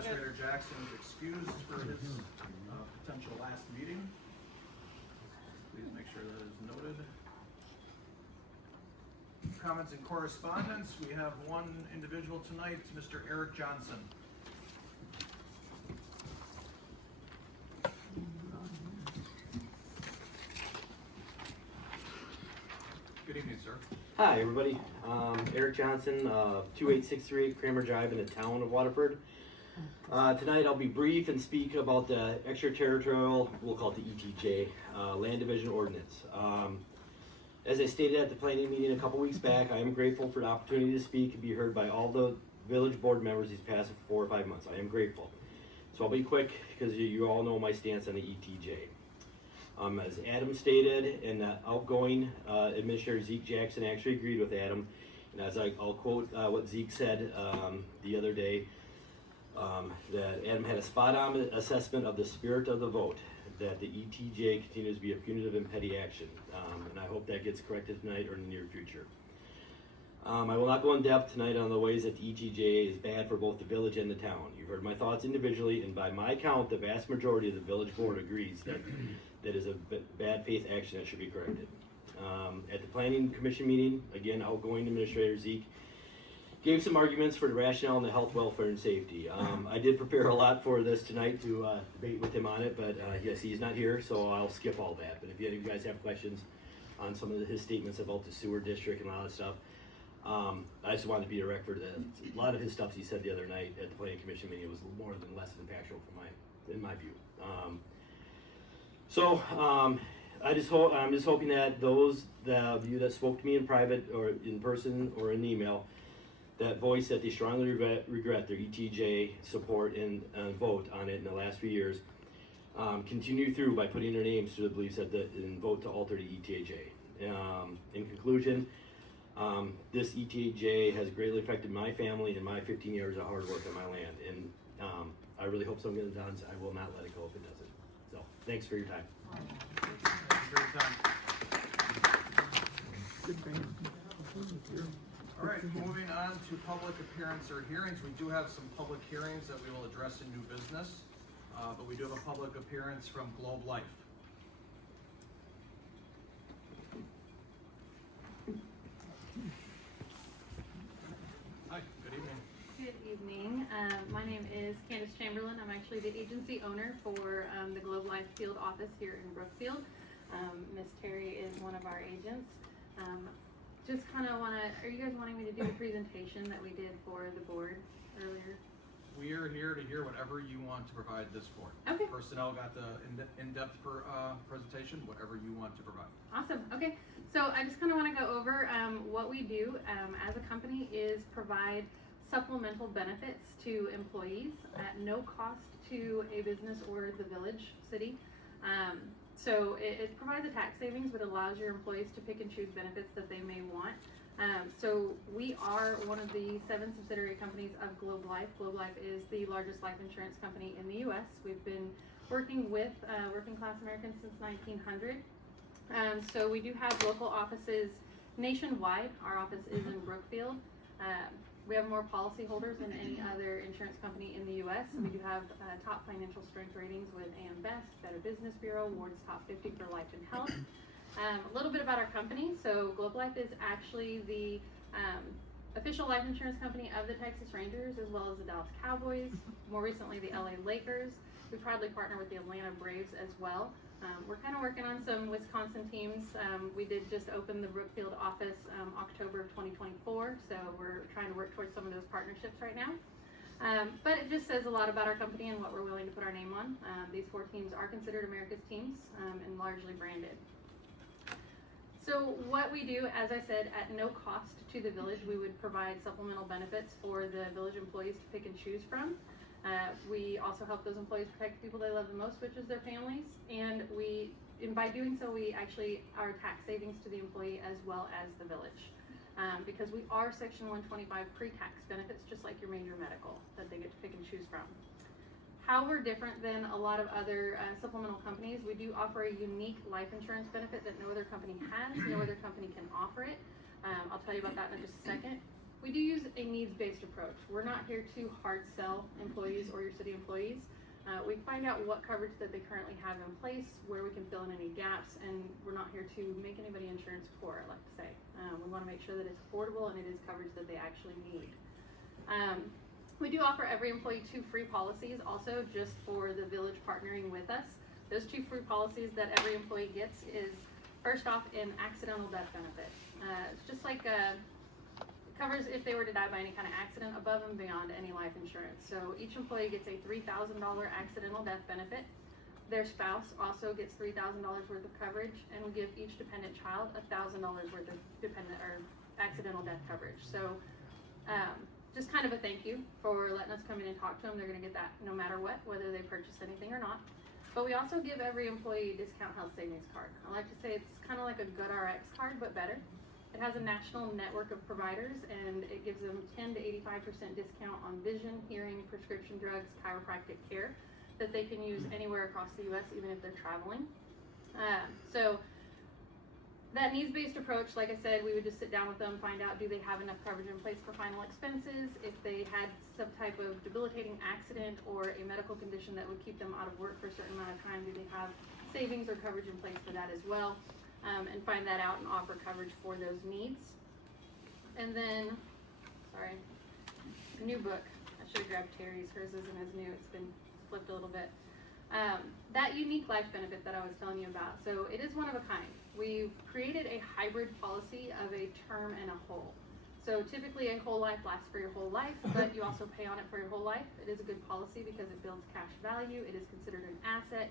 Administrator Jackson is excused for his potential last meeting. Please make sure that is noted. Comments and correspondence. We have one individual tonight, Mr. Eric Johnson. Good evening, sir. Hi, everybody. Eric Johnson, 28638 Kramer Drive in the town of Waterford. Tonight I'll be brief and speak about the extraterritorial, we'll call it the ETJ, Land Division Ordinance. As I stated at the planning meeting a couple weeks back, I am grateful for the opportunity to speak and be heard by all the village board members these past 4 or 5 months. I am grateful. So I'll be quick because you all know my stance on the ETJ. As Adam stated, and outgoing Administrator Zeke Jackson actually agreed with Adam, and as I'll quote what Zeke said the other day, that Adam had a spot-on assessment of the spirit of the vote, that the ETJ continues to be a punitive and petty action, and I hope that gets corrected tonight or in the near future. I will not go in depth tonight on the ways that the ETJ is bad for both the village and the town. You've heard my thoughts individually, and by my count, the vast majority of the village board agrees that that is a bad faith action that should be corrected. At the planning commission meeting, again, outgoing Administrator Zeke gave some arguments for the rationale in the health, welfare, and safety. I did prepare a lot for this tonight to debate with him on it, but yes, he's not here, so I'll skip all that. But if you guys have questions on some of his statements about the sewer district and all that stuff, I just wanted to be a record that a lot of his stuff he said the other night at the planning commission meeting was more than less than factual in my view. I'm just hoping that those of you that spoke to me in private or in person or in email that voice that they strongly regret their ETJ support and vote on it in the last few years continue through by putting their names to the beliefs that and vote to alter the ETJ. In conclusion, this ETJ has greatly affected my family and my 15 years of hard work on my land, and I really hope something gets done. So I will not let it go if it doesn't. So thanks for your time. Thanks for your time. All right, moving on to public appearance or hearings. We do have some public hearings that we will address in new business, but we do have a public appearance from Globe Life. Hi, good evening. Good evening. My name is Candace Chamberlain. I'm actually the agency owner for the Globe Life field office here in Brookfield. Miss Terry is one of our agents. Just kind of are you guys wanting me to do the presentation that we did for the board earlier? We are here to hear whatever you want to provide this board. Okay. Personnel got the in-depth presentation, whatever you want to provide. Awesome. Okay. So I just kind of want to go over what we do as a company is provide supplemental benefits to employees at no cost to a business or the village, city. So it provides a tax savings, but allows your employees to pick and choose benefits that they may want. So we are one of the 7 subsidiary companies of Globe Life. Globe Life is the largest life insurance company in the U.S. We've been working with working class Americans since 1900. So we do have local offices nationwide. Our office is in Brookfield. We have more policyholders than any other insurance company in the U.S. We do have top financial strength ratings with AM Best, Better Business Bureau, Ward's Top 50 for life and health. A little bit about our company. So Globe Life is actually the official life insurance company of the Texas Rangers as well as the Dallas Cowboys, more recently the LA Lakers. We proudly partner with the Atlanta Braves as well. We're kind of working on some Wisconsin teams. We did just open the Brookfield office October of 2024, so we're trying to work towards some of those partnerships right now. But it just says a lot about our company and what we're willing to put our name on. These 4 teams are considered America's teams and largely branded. So what we do, as I said, at no cost to the village, we would provide supplemental benefits for the village employees to pick and choose from. We also help those employees protect the people they love the most, which is their families. And by doing so, we actually are tax savings to the employee as well as the village. Because we are Section 125 pre-tax benefits, just like your major medical, that they get to pick and choose from. How we're different than a lot of other supplemental companies, we do offer a unique life insurance benefit that no other company has, no other company can offer it. I'll tell you about that in just a second. we do use a needs-based approach. We're not here to hard sell employees or your city employees. We find out what coverage that they currently have in place, where we can fill in any gaps, and we're not here to make anybody insurance poor, I like to say. We want to make sure that it's affordable and it is coverage that they actually need. We do offer every employee 2 free policies also, just for the village partnering with us. Those 2 free policies that every employee gets is, first off, an accidental death benefit. It's just like covers if they were to die by any kind of accident above and beyond any life insurance. So each employee gets a $3,000 accidental death benefit. Their spouse also gets $3,000 worth of coverage, and we give each dependent child $1,000 worth of dependent or accidental death coverage. So just kind of a thank you for letting us come in and talk to them. They're going to get that no matter what, whether they purchase anything or not. But we also give every employee a discount health savings card. I like to say it's kind of like a GoodRx card, but better. It has a national network of providers, and it gives them 10 to 85% discount on vision, hearing, prescription drugs, chiropractic care that they can use anywhere across the U.S., even if they're traveling. So that needs-based approach, like I said, we would just sit down with them, find out, do they have enough coverage in place for final expenses? If they had some type of debilitating accident or a medical condition that would keep them out of work for a certain amount of time, do they have savings or coverage in place for that as well? And find that out and offer coverage for those needs. And then, sorry, a new book. I should have grabbed Terry's. Hers isn't as new. It's been flipped a little bit. That unique life benefit that I was telling you about. So it is one of a kind. We've created a hybrid policy of a term and a whole. So typically a whole life lasts for your whole life, but you also pay on it for your whole life. It is a good policy because it builds cash value. It is considered an asset.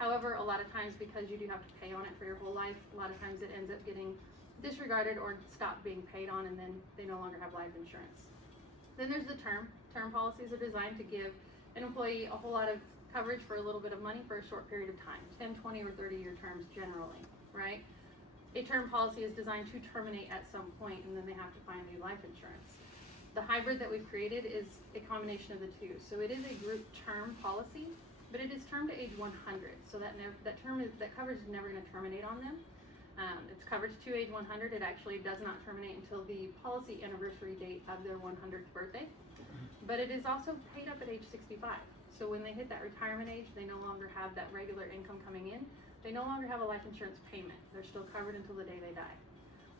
However, a lot of times, because you do have to pay on it for your whole life, a lot of times it ends up getting disregarded or stopped being paid on, and then they no longer have life insurance. Then there's the term. Term policies are designed to give an employee a whole lot of coverage for a little bit of money for a short period of time, 10, 20, or 30-year terms generally, right? A term policy is designed to terminate at some point, and then they have to find new life insurance. The hybrid that we've created is a combination of the two. So it is a group term policy, but it is termed to age 100, so that coverage is never going to terminate on them. It's coverage to age 100. It actually does not terminate until the policy anniversary date of their 100th birthday, but it is also paid up at age 65. So when they hit that retirement age, they no longer have that regular income coming in. They no longer have a life insurance payment. They're still covered until the day they die.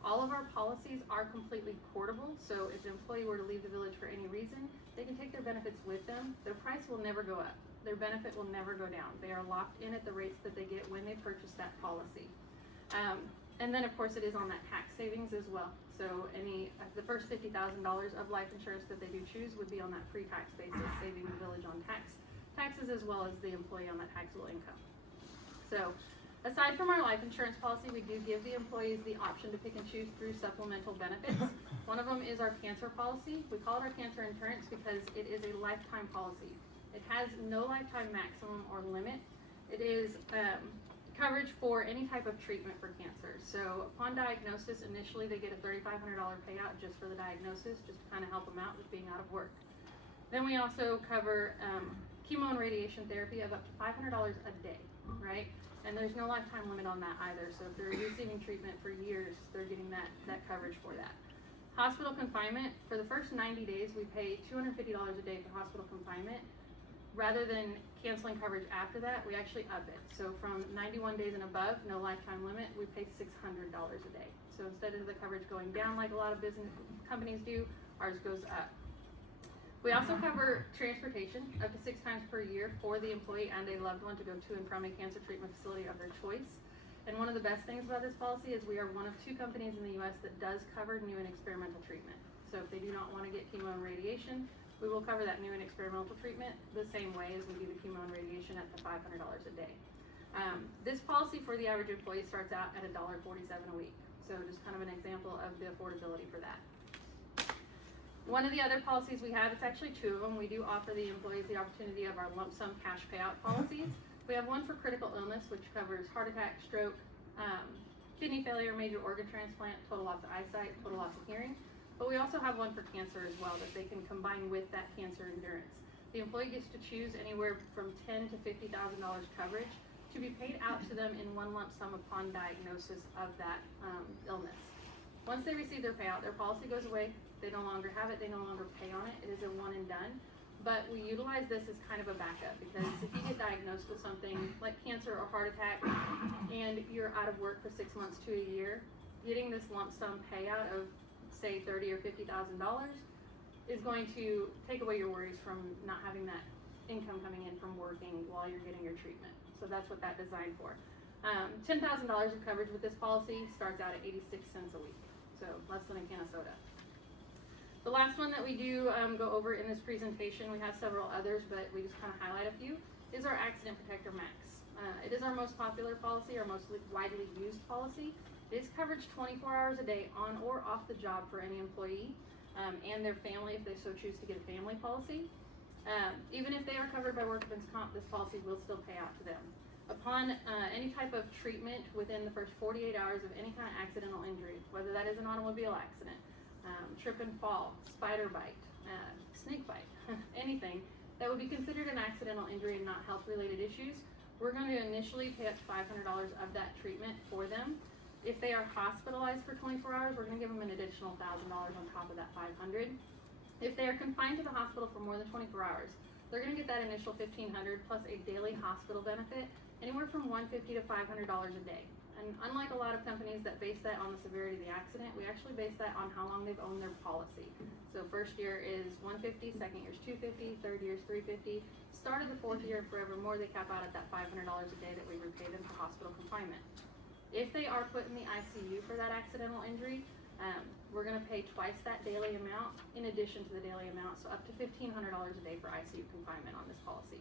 All of our policies are completely portable, so if an employee were to leave the village for any reason, they can take their benefits with them. Their price will never go up. Their benefit will never go down. They are locked in at the rates that they get when they purchase that policy. And then of course it is on that tax savings as well. So the first $50,000 of life insurance that they do choose would be on that pre-tax basis, saving the village on taxes as well as the employee on that taxable income. So aside from our life insurance policy, we do give the employees the option to pick and choose through supplemental benefits. One of them is our cancer policy. We call it our cancer insurance because it is a lifetime policy. It has no lifetime maximum or limit. It is coverage for any type of treatment for cancer. So upon diagnosis, initially they get a $3,500 payout just for the diagnosis, just to kind of help them out with being out of work. Then we also cover chemo and radiation therapy of up to $500 a day, right? And there's no lifetime limit on that either. So if they're receiving treatment for years, they're getting that coverage for that. Hospital confinement, for the first 90 days, we pay $250 a day for hospital confinement. Rather than canceling coverage after that, we actually up it. So from 91 days and above, no lifetime limit, we pay $600 a day. So instead of the coverage going down like a lot of business companies do, ours goes up. We also cover transportation up to 6 times per year for the employee and a loved one to go to and from a cancer treatment facility of their choice. And one of the best things about this policy is we are one of 2 companies in the U.S. that does cover new and experimental treatment. So if they do not want to get chemo and radiation, we will cover that new and experimental treatment the same way as we do the chemo and radiation at the $500 a day. This policy for the average employee starts out at $1.47 a week. So just kind of an example of the affordability for that. One of the other policies we have, it's actually 2 of them. We do offer the employees the opportunity of our lump sum cash payout policies. We have one for critical illness, which covers heart attack, stroke, kidney failure, major organ transplant, total loss of eyesight, total loss of hearing. But we also have one for cancer as well that they can combine with that cancer endurance. The employee gets to choose anywhere from $10,000 to $50,000 coverage to be paid out to them in one lump sum upon diagnosis of that illness. Once they receive their payout, their policy goes away. They no longer have it. They no longer pay on it. It is a one and done. But we utilize this as kind of a backup because if you get diagnosed with something like cancer or heart attack and you're out of work for 6 months to a year, getting this lump sum payout of say $30,000 or $50,000 is going to take away your worries from not having that income coming in from working while you're getting your treatment. So that's what that's designed for. $10,000 of coverage with this policy starts out at 86 cents a week, so less than a can of soda. The last one that we do go over in this presentation, we have several others, but we just kind of highlight a few, is our Accident Protector Max. It is our most popular policy, our most widely used policy. It is coverage 24 hours a day on or off the job for any employee and their family if they so choose to get a family policy. Even if they are covered by workman's comp, this policy will still pay out to them. Upon any type of treatment within the first 48 hours of any kind of accidental injury, whether that is an automobile accident, trip and fall, spider bite, snake bite, anything that would be considered an accidental injury and not health related issues, we're going to initially pay up to $500 of that treatment for them. If they are hospitalized for 24 hours, we're going to give them an additional $1,000 on top of that $500. If they are confined to the hospital for more than 24 hours, they're going to get that initial $1,500 plus a daily hospital benefit, anywhere from $150 to $500 a day. And unlike a lot of companies that base that on the severity of the accident, we actually base that on how long they've owned their policy. So first year is $150, second year is $250, third year is $350. Start of the fourth year and forevermore, they cap out at that $500 a day that we repay them for hospital confinement. If they are put in the ICU for that accidental injury, we're going to pay twice that daily amount in addition to the daily amount, so up to $1,500 a day for ICU confinement on this policy.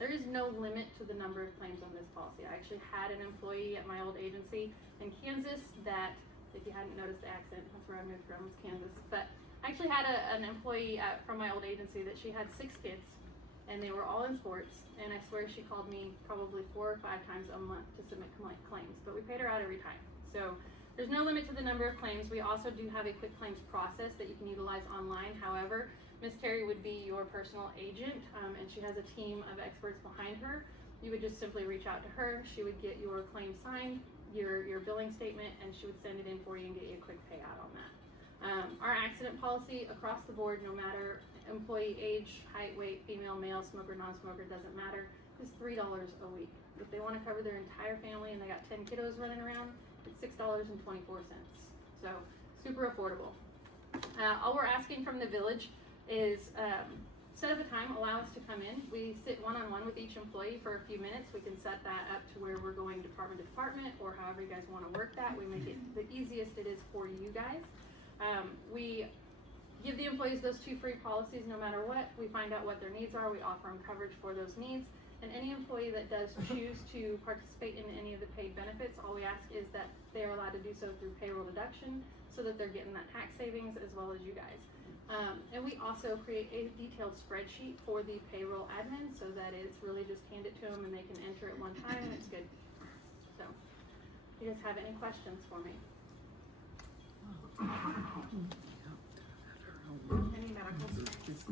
There is no limit to the number of claims on this policy. I actually had an employee at my old agency in Kansas that, if you hadn't noticed the accent, that's where I moved from, was Kansas. But I actually had an employee from my old agency that she had 6 kids, and they were all in sports, and I swear she called me probably 4 or 5 times a month to submit claims, but we paid her out every time. So there's no limit to the number of claims. We also do have a quick claims process that you can utilize online. However, Ms. Terry would be your personal agent, and she has a team of experts behind her. You would just simply reach out to her. She would get your claim signed, your billing statement, and she would send it in for you and get you a quick payout on that. Our accident policy across the board, no matter employee age, height, weight, female, male, smoker, non-smoker, doesn't matter, is $3 a week. If they want to cover their entire family and they got 10 kiddos running around, it's $6.24. So super affordable. All we're asking from the village is set up a time, allow us to come in. We sit one-on-one with each employee for a few minutes. We can set that up to where we're going department to department or however you guys want to work that. We make it the easiest it is for you guys. We give the employees those 2 free policies no matter what. We find out what their needs are. We offer them coverage for those needs. And any employee that does choose to participate in any of the paid benefits, all we ask is that they are allowed to do so through payroll deduction so that they're getting that tax savings as well as you guys. And we also create a detailed spreadsheet for the payroll admin so that it's really just hand it to them and they can enter it one time and it's good. So, do you guys have any questions for me? Any medical screenings?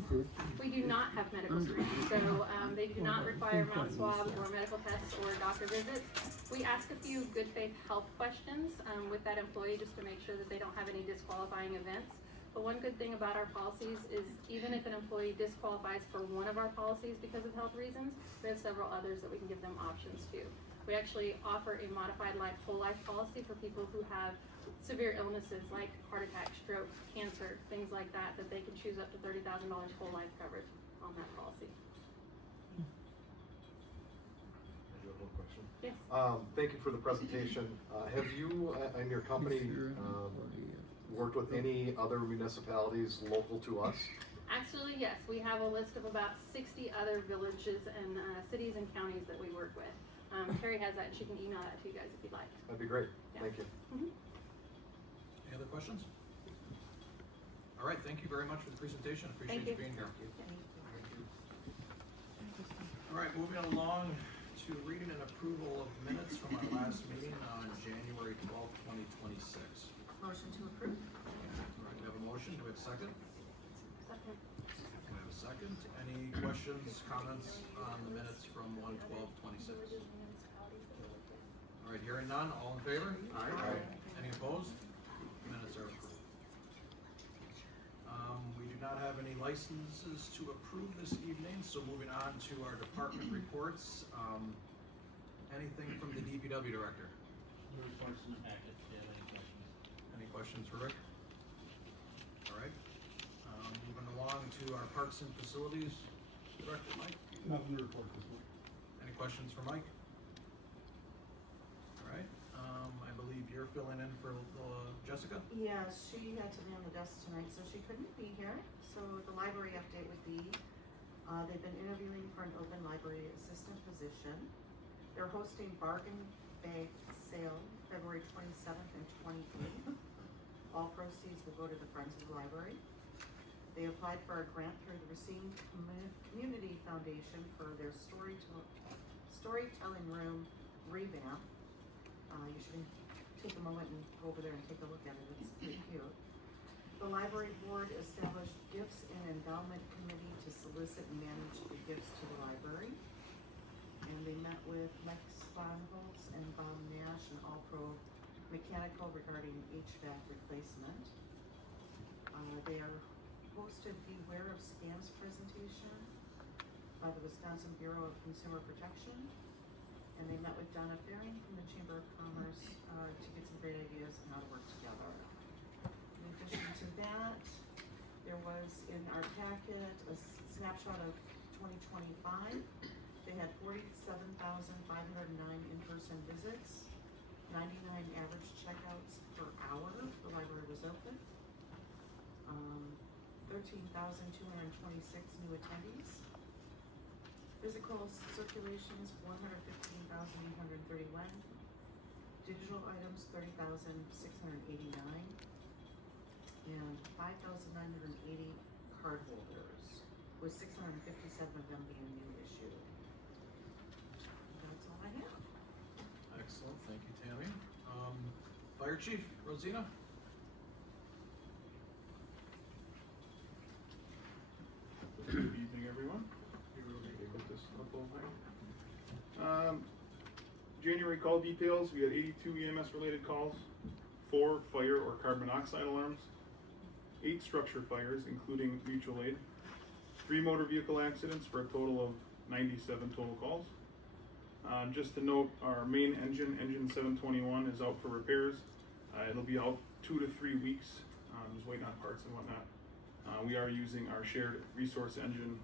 We do not have medical screenings, so they do not require mouth swab or medical tests or doctor visits. We ask a few good faith health questions with that employee just to make sure that they don't have any disqualifying events. But one good thing about our policies is even if an employee disqualifies for one of our policies because of health reasons, we have several others that we can give them options to. We actually offer a modified whole life policy for people who have severe illnesses like heart attack, stroke, cancer, things like that, that they can choose up to $30,000 whole life coverage on that policy. I do have one question. Yes. Thank you for the presentation. Have you and your company worked with any other municipalities local to us? Actually, yes. We have a list of about 60 other villages and cities and counties that we work with. Terry has that and she can email that to you guys if you'd like. That'd be great. Yeah. Thank you. Any other questions? All right, thank you very much for the presentation. Appreciate you being here. All right, moving along to reading and approval of minutes from our last meeting on January 12th, 2026. Motion to approve. All right, we have a motion. Do we have a second? Second. We have a second. Any questions, comments on the minutes from 1/12/26? All right, hearing none. All in favor? Aye. Any opposed? Minutes are approved. We do not have any licenses to approve this evening, so moving on to our department reports. Anything from the DPW director? The reports in the packet, if you have any questions. Any questions for Rick? All right. Moving along to our parks and facilities director, Mike. Nothing to report this week. Any questions for Mike? All right. I believe you're filling in for Jessica. Yeah, she had to be on the desk tonight, so she couldn't be here. So the library update would be, they've been interviewing for an open library assistant position. They're hosting bargain bag sale February 27th and 28th. All proceeds will go to the Friends of the Library. They applied for a grant through the Racine Community Foundation for their storytelling room revamp. You should take a moment and go over there and take a look at it. It's pretty cute. The library board established gifts and endowment committee to solicit and manage the gifts to the library. And they met with Mike Swanholz and Bob Nash and All Pro Mechanical regarding HVAC replacement. They are hosted Beware of Scams presentation by the Wisconsin Bureau of Consumer Protection. And they met with Donna Faring from the Chamber of Commerce to get some great ideas on how to work together. In addition to that, there was in our packet a snapshot of 2025. They had 47,509 in-person visits, 99 average checkouts per hour. The library was open. 13,226 new attendees. Physical circulations, 115,831. Digital items, 30,689. And 5,980 card holders, with 657 of them being new issued. That's all I have. Excellent, thank you, Tammy. Fire Chief, Rosina? Good evening, everyone. Put this up a little higher. January call details, we had 82 EMS related calls, 4 fire or carbon monoxide alarms, 8 structure fires, including mutual aid, 3 motor vehicle accidents for a total of 97 total calls. Just to note, our main engine 721, is out for repairs. It'll be out 2 to 3 weeks, just waiting on parts and whatnot. We are using our shared resource engine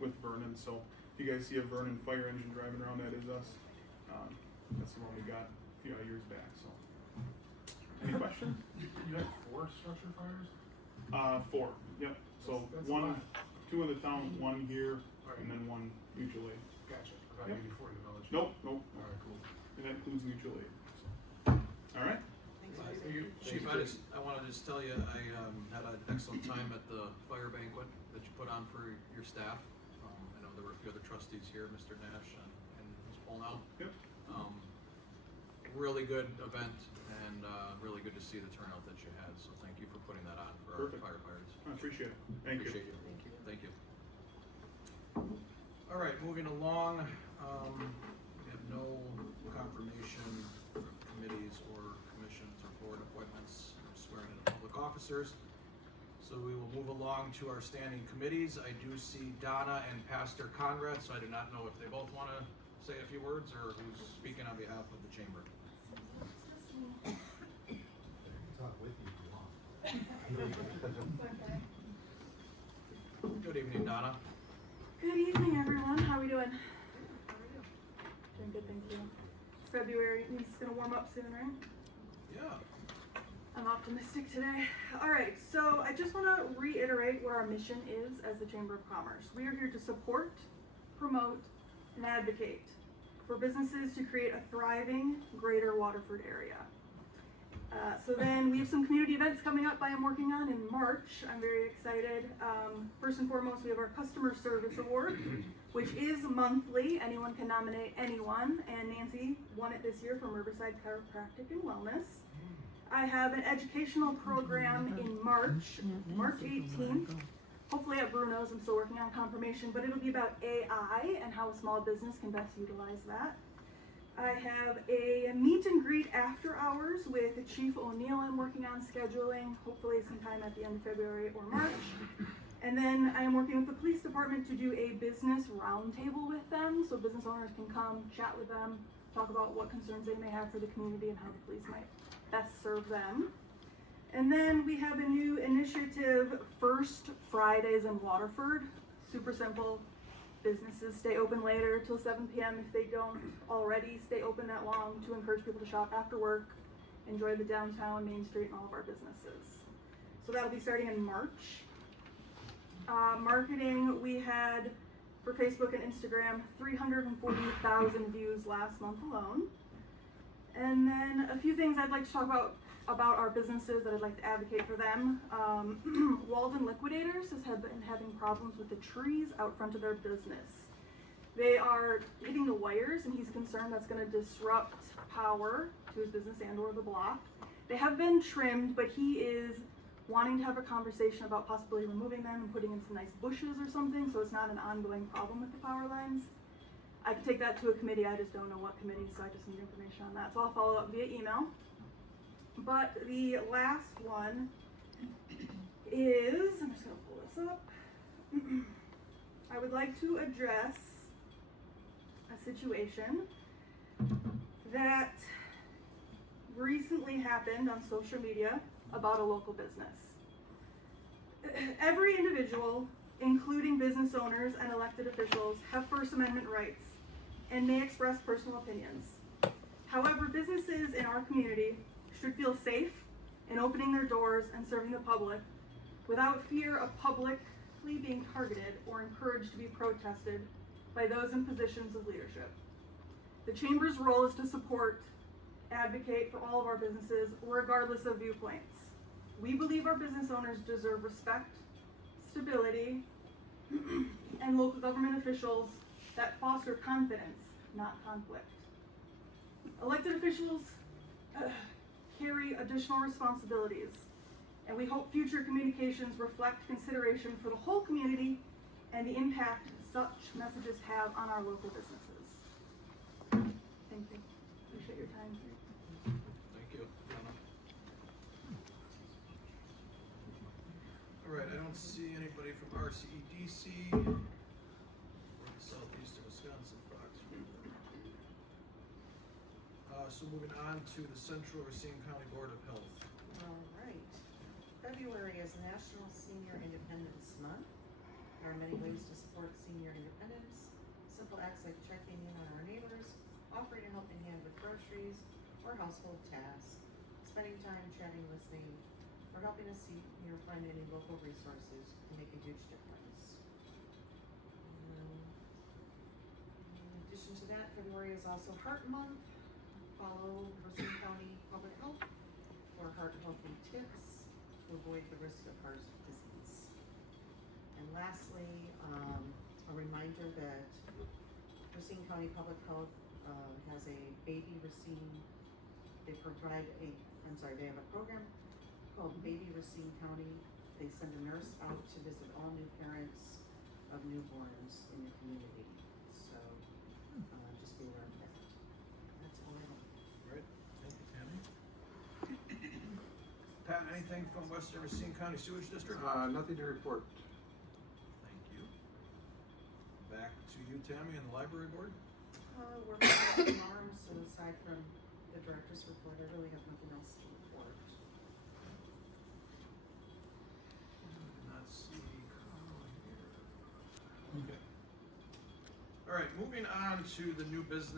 with Vernon, so if you guys see a Vernon fire engine driving around, that is us. That's the one we got a few years back, so. Any questions? You had 4 structure fires? 4, yep. So That's 1, a lot. 2 in the town, 1 here, Alright. and then 1 mutual aid. Gotcha. About Yep. 84 in the village. Nope. Alright, cool. And that includes mutual aid. All right. Thanks, Thank you, Chief. I wanna just tell you, I had an excellent time at the fire banquet that you put on for your staff. I know there were a few other trustees here, Mr. Nash and Ms. Polnow. Yep. Really good event and really good to see the turnout that you had, so thank you for putting that on for our Perfect. firefighters. I appreciate it. Thank you. Appreciate you. Thank you. Thank you. All right, moving along, we have no confirmation of committees or commissions or board appointments or swearing in public officers. So we will move along to our standing committees. I do see Donna and Pastor Conrad, so I do not know if they both want to say a few words or who's speaking on behalf of the chamber. Talk with you if you want. Good evening, Donna. Good evening, everyone. How are we doing? Doing good, thank you. It's February. It's gonna warm up soon, right? Yeah. I'm optimistic today. All right, so I just want to reiterate what our mission is as the Chamber of Commerce. We are here to support, promote, and advocate for businesses to create a thriving greater Waterford area. So then we have some community events coming up I am working on in March. I'm very excited. First and foremost, we have our Customer Service Award, which is monthly. Anyone can nominate anyone, and Nancy won it this year from Riverside Chiropractic and Wellness. I have an educational program in March 18th, hopefully at Bruno's. I'm still working on confirmation, but it'll be about AI and how a small business can best utilize that. I have a meet and greet after hours with Chief O'Neill I'm working on scheduling, hopefully sometime at the end of February or March. And then I'm working with the police department to do a business roundtable with them, so business owners can come, chat with them, talk about what concerns they may have for the community and how the police might best serve them. And then we have a new initiative, First Fridays in Waterford. Super simple. Businesses stay open later till 7 p.m. if they don't already stay open that long, to encourage people to shop after work, enjoy the downtown, Main Street, and all of our businesses. So that'll be starting in March. Marketing, we had for Facebook and Instagram 340,000 views last month alone. And then a few things I'd like to talk about our businesses that I'd like to advocate for them. Walden Liquidators have been having problems with the trees out front of their business. They are hitting the wires, and he's concerned that's going to disrupt power to his business and or the block. They have been trimmed, but he is wanting to have a conversation about possibly removing them and putting in some nice bushes or something, so it's not an ongoing problem with the power lines. I can take that to a committee, I just don't know what committee, so I just need information on that. So I'll follow up via email. But the last one is, I'm just gonna pull this up. I would like to address a situation that recently happened on social media about a local business. Every individual, including business owners and elected officials, have First Amendment rights and may express personal opinions. However, businesses in our community should feel safe in opening their doors and serving the public without fear of publicly being targeted or encouraged to be protested by those in positions of leadership. The Chamber's role is to support, advocate for all of our businesses, regardless of viewpoints. We believe our business owners deserve respect, stability, and local government officials that foster confidence, not conflict. Elected officials carry additional responsibilities, and we hope future communications reflect consideration for the whole community and the impact such messages have on our local businesses. Thank you. Appreciate your time. Thank you. All right, I don't see anybody from RCEDC or the Southeastern Wisconsin Fox. So moving on to the Central Racine County Board of Health. All right. February is National Senior Independence Month. There are many ways to support senior independence. Simple acts like checking in on our neighbors, offering a helping hand with groceries or household tasks, spending time chatting, listening, or helping a senior find any local resources can make a huge difference. In addition to that, February is also Heart Month. Follow Racine County Public Health for heart healthy tips to avoid the risk of heart disease. And lastly, a reminder that Racine County Public Health has a Baby Racine. They have a program called Baby Racine County. They send a nurse out to visit all new parents of newborns in the community. So just be aware of that. That's all I have. All right, thank you, Tammy. Pat, anything from Western Racine County Sewage District? Nothing to report. Thank you. Back to you, Tammy, and the Library Board. We're moving tomorrow, so aside from the director's report, I really have nothing else to report. Did not see Colin here. Okay. All right, moving on to the new business.